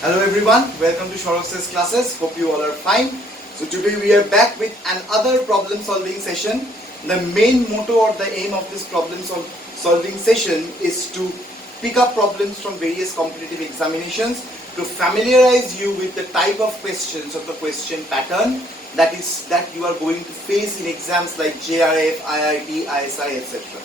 Hello everyone, welcome to Shorok's classes. Hope you all are fine. So today we are back with another problem solving session. The main motto or the aim of this problem solving session is to pick up problems from various competitive examinations to familiarize you with the type of questions or the question pattern that you are going to face in exams like JRF, IIT, ISI, etc.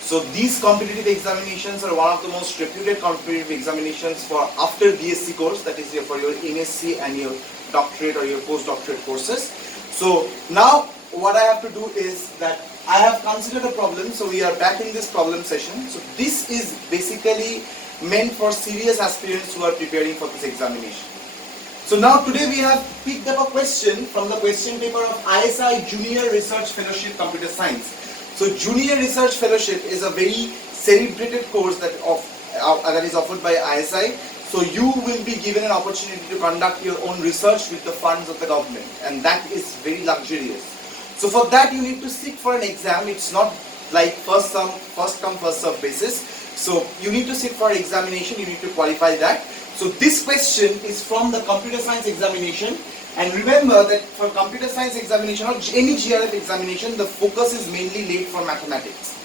So these competitive examinations are one of the most reputed competitive examinations for after BSc course, that is for your MSc and your doctorate or your postdoctorate courses. So now what I have to do is that I have considered a problem, so we are back in this problem session. So this is basically meant for serious aspirants who are preparing for this examination. So now today we have picked up a question from the question paper of ISI Junior Research Fellowship Computer Science. So Junior Research Fellowship is a very celebrated course that is offered by ISI. So you will be given an opportunity to conduct your own research with the funds of the government, and that is very luxurious. So for that you need to sit for an exam. It's not like first come first serve basis. So you need to sit for examination, you need to qualify that. So this question is from the computer science examination. And remember that for computer science examination or any GRF examination, the focus is mainly laid for mathematics.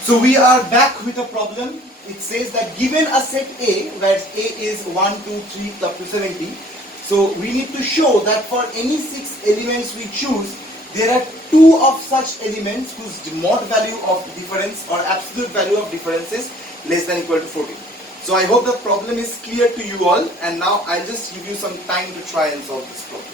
So we are back with a problem. It says that given a set A, where A is 1, 2, 3 up to 70, so we need to show that for any 6 elements we choose, there are 2 of such elements whose mod value of difference or absolute value of difference is less than or equal to 14. So I hope the problem is clear to you all, and now I'll just give you some time to try and solve this problem.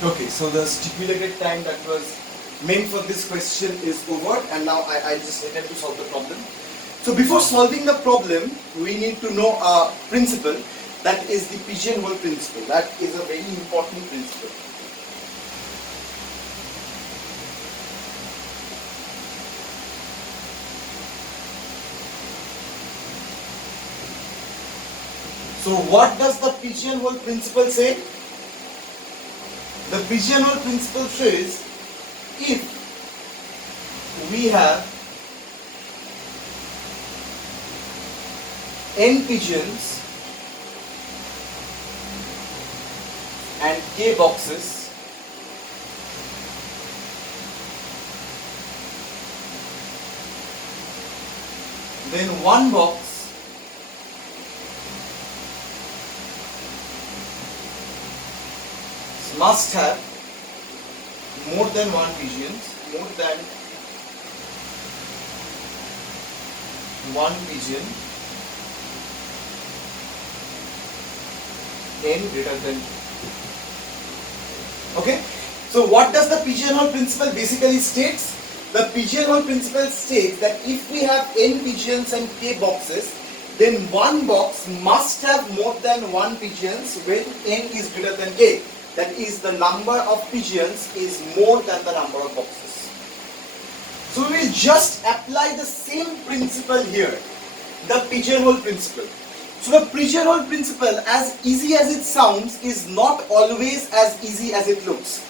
Okay, so the stipulated time that was meant for this question is over, and now I just attempt to solve the problem. So before solving the problem, we need to know a principle, that is the pigeonhole principle. That is a very important principle. So what does the pigeonhole principle say? The pigeonhole principle says, if we have n pigeons and k boxes, then one box must have more than one pigeons, more than one pigeon, n greater than 2. Okay, so what does the pigeonhole principle basically states? The pigeonhole principle states that if we have n pigeons and k boxes, then one box must have more than one pigeons when n is greater than k. That is, the number of pigeons is more than the number of boxes. So we will just apply the same principle here, the pigeonhole principle. So the pigeonhole principle, as easy as it sounds, is not always as easy as it looks.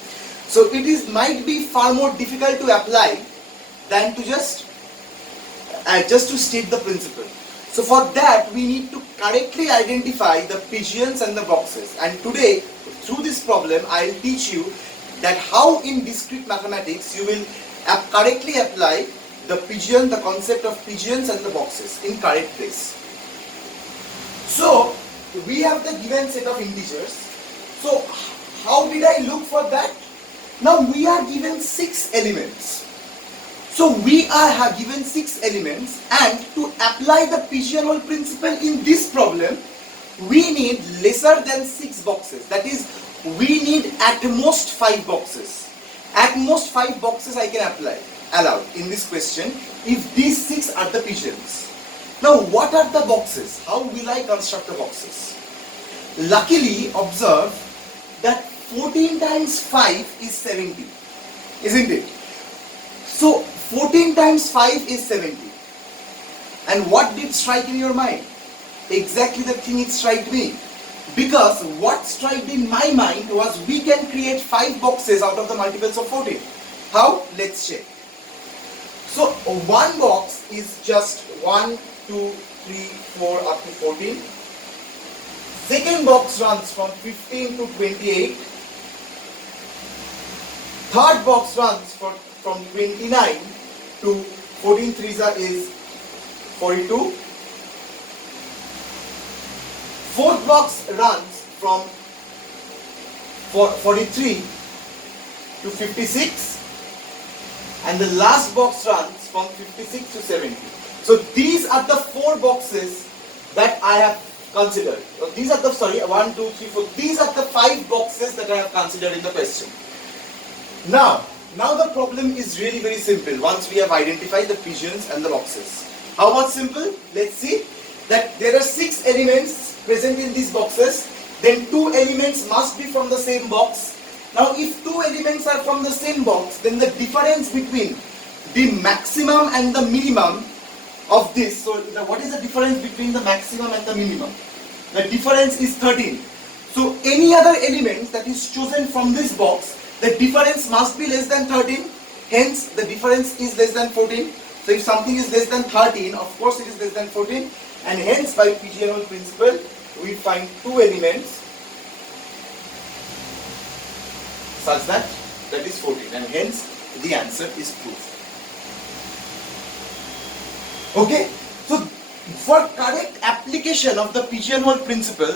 So it might be far more difficult to apply than to just to state the principle. So for that we need to correctly identify the pigeons and the boxes. And today, through this problem, I will teach you that how in discrete mathematics you will correctly apply the concept of pigeons and the boxes in correct place. So we have the given set of integers. So how did I look for that? Now we are given 6 elements. So we are given 6 elements, and to apply the pigeonhole principle in this problem, we need lesser than 6 boxes. That is, we need at most 5 boxes. At most 5 boxes I can allow in this question if these 6 are the pigeons. Now what are the boxes? How will I construct the boxes? Luckily, observe that 14 times 5 is 70, isn't it? So 14 times 5 is 70. And what did strike in your mind? Exactly the thing it struck me. Because what struck in my mind was we can create 5 boxes out of the multiples of 14. How? Let's check. So one box is just 1, 2, 3, 4 up to 14. Second box runs from 15 to 28. Third box runs from 29 to 14 threes is 42. Fourth box runs from 43 to 56, and the last box runs from 56 to 70. So these are the 4 boxes that I have considered. These are the 1, 2, 3, 4. These are the 5 boxes that I have considered in the question. Now the problem is really very simple once we have identified the pigeons and the boxes. How much simple? Let's see that there are 6 elements present in these boxes. Then 2 elements must be from the same box. Now if 2 elements are from the same box, then the difference between the maximum and the minimum of this, so what is the difference between the maximum and the minimum? The difference is 13. So any other element that is chosen from this box, the difference must be less than 13, hence the difference is less than 14. So if something is less than 13, of course it is less than 14, and hence by pigeonhole principle we find 2 elements such that is 14, and hence the answer is proved. Okay, so for correct application of the pigeonhole principle,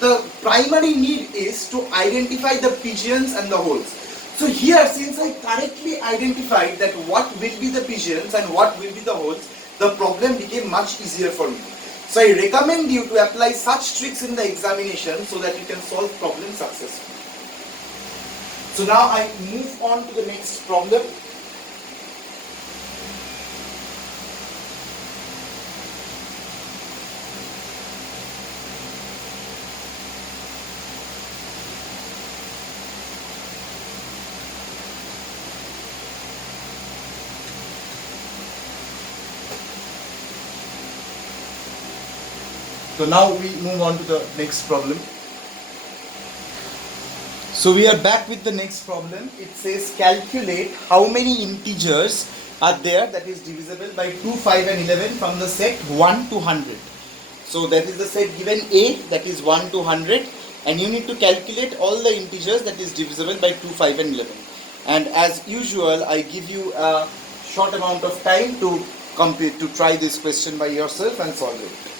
the primary need is to identify the pigeons and the holes. So here, since I correctly identified that what will be the pigeons and what will be the holes, the problem became much easier for me. So I recommend you to apply such tricks in the examination so that you can solve problems successfully. So now I move on to the next problem. So now we move on to the next problem. So we are back with the next problem. It says calculate how many integers are there that is divisible by 2, 5 and 11 from the set 1 to 100. So that is the set given A, that is 1 to 100, and you need to calculate all the integers that is divisible by 2, 5 and 11. And as usual, I give you a short amount of time to try this question by yourself and solve it.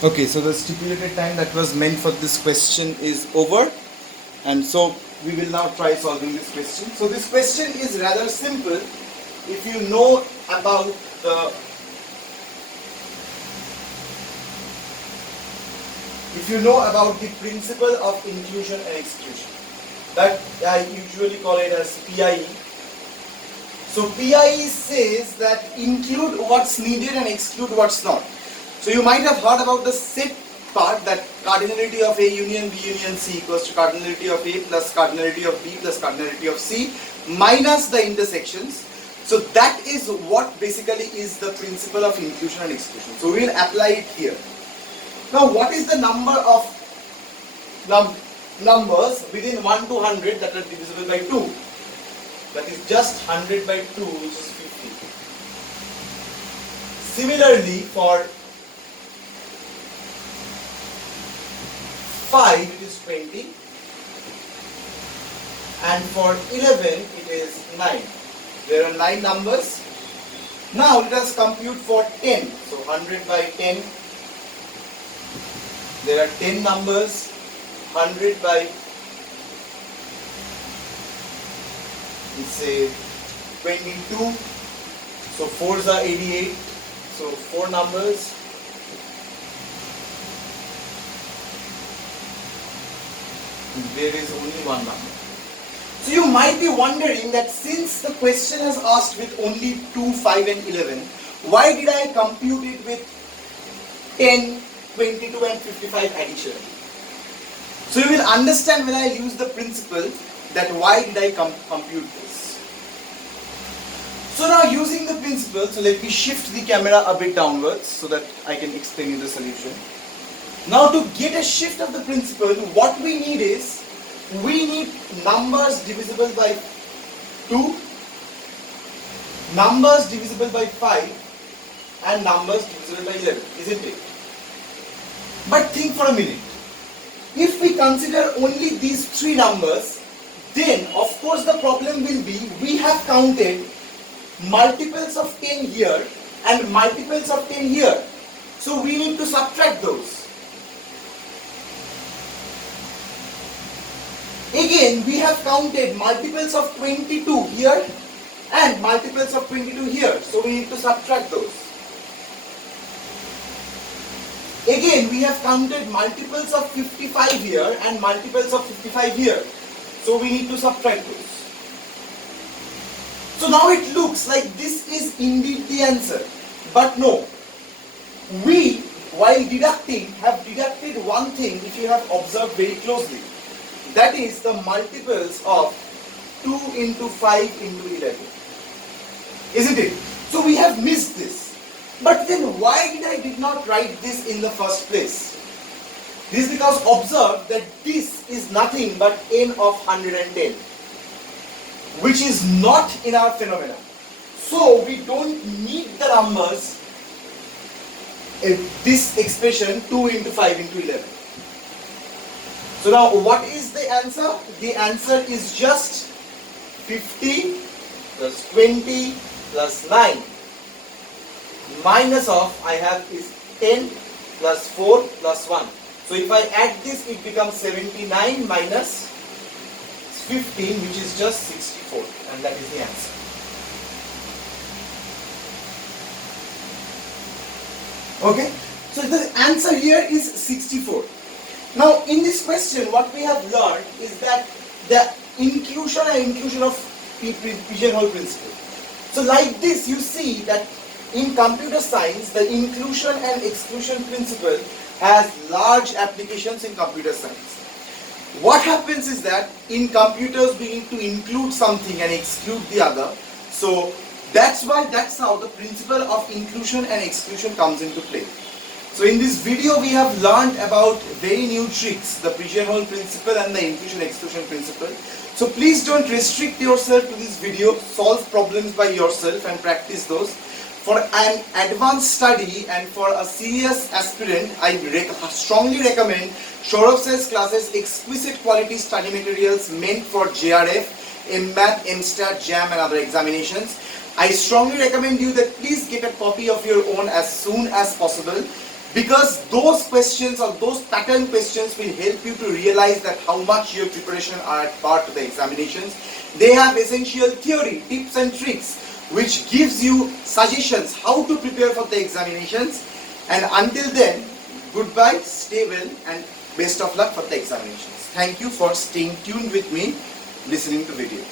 Okay, so the stipulated time that was meant for this question is over, and so we will now try solving this question. So this question is rather simple if you know about the principle of inclusion and exclusion. That I usually call it as PIE. So PIE says that include what's needed and exclude what's not. So you might have heard about the set part, that cardinality of A union B union C equals to cardinality of A plus cardinality of B plus cardinality of C minus the intersections. So that is what basically is the principle of inclusion and exclusion. So we will apply it here. Now what is the number of numbers within 1 to 100 that are divisible by 2? That is just 100 by 2, which is 50. Similarly, for 5 it is 20, and for 11 it is 9. There are 9 numbers. Now let us compute for 10. So 100 by 10. There are 10 numbers. 100 by, let's say, 22. So 4s are 88. So 4 numbers. There is only 1 number. So you might be wondering that since the question has asked with only 2, 5 and 11, why did I compute it with 10, 22 and 55 additionally? So you will understand when I use the principle that why did I compute this. So now using the principle, so let me shift the camera a bit downwards so that I can explain you the solution. Now to get a shift of the principle, what we need is, we need numbers divisible by 2, numbers divisible by 5 and numbers divisible by 11, isn't it? But think for a minute. If we consider only these 3 numbers, then of course the problem will be, we have counted multiples of 10 here and multiples of 10 here. So we need to subtract those. Again, we have counted multiples of 22 here and multiples of 22 here. So we need to subtract those. Again, we have counted multiples of 55 here and multiples of 55 here. So we need to subtract those. So now it looks like this is indeed the answer. But no. We, while deducting, have deducted one thing if you have observed very closely. That is the multiples of 2 into 5 into 11. Isn't it? So we have missed this. But then why did not write this in the first place? This is because observe that this is nothing but n of 110, which is not in our phenomena. So we don't need the numbers, this expression 2 into 5 into 11. So now what is the answer? The answer is just 50 plus 20 plus 9 minus of, I have is 10 plus 4 plus 1. So if I add this, it becomes 79 minus 15, which is just 64, and that is the answer. Okay, so the answer here is 64. Now in this question, what we have learned is that the inclusion and exclusion of pigeonhole principle. So like this, you see that in computer science, the inclusion and exclusion principle has large applications in computer science. What happens is that in computers we need to include something and exclude the other. So that's how the principle of inclusion and exclusion comes into play. So in this video we have learned about very new tricks, the pigeonhole principle and the inclusion-exclusion principle. So please don't restrict yourself to this video, solve problems by yourself and practice those. For an advanced study and for a serious aspirant, I strongly recommend Saurabh Sir's classes, exquisite quality study materials meant for JRF, M.Math, M.Stat, JAM and other examinations. I strongly recommend you that please get a copy of your own as soon as possible. because those questions or those pattern questions will help you to realize that how much your preparation are at par to the examinations. They have essential theory, tips and tricks, which gives you suggestions how to prepare for the examinations. And until then, goodbye, stay well, and best of luck for the examinations. Thank you for staying tuned with me, listening to video.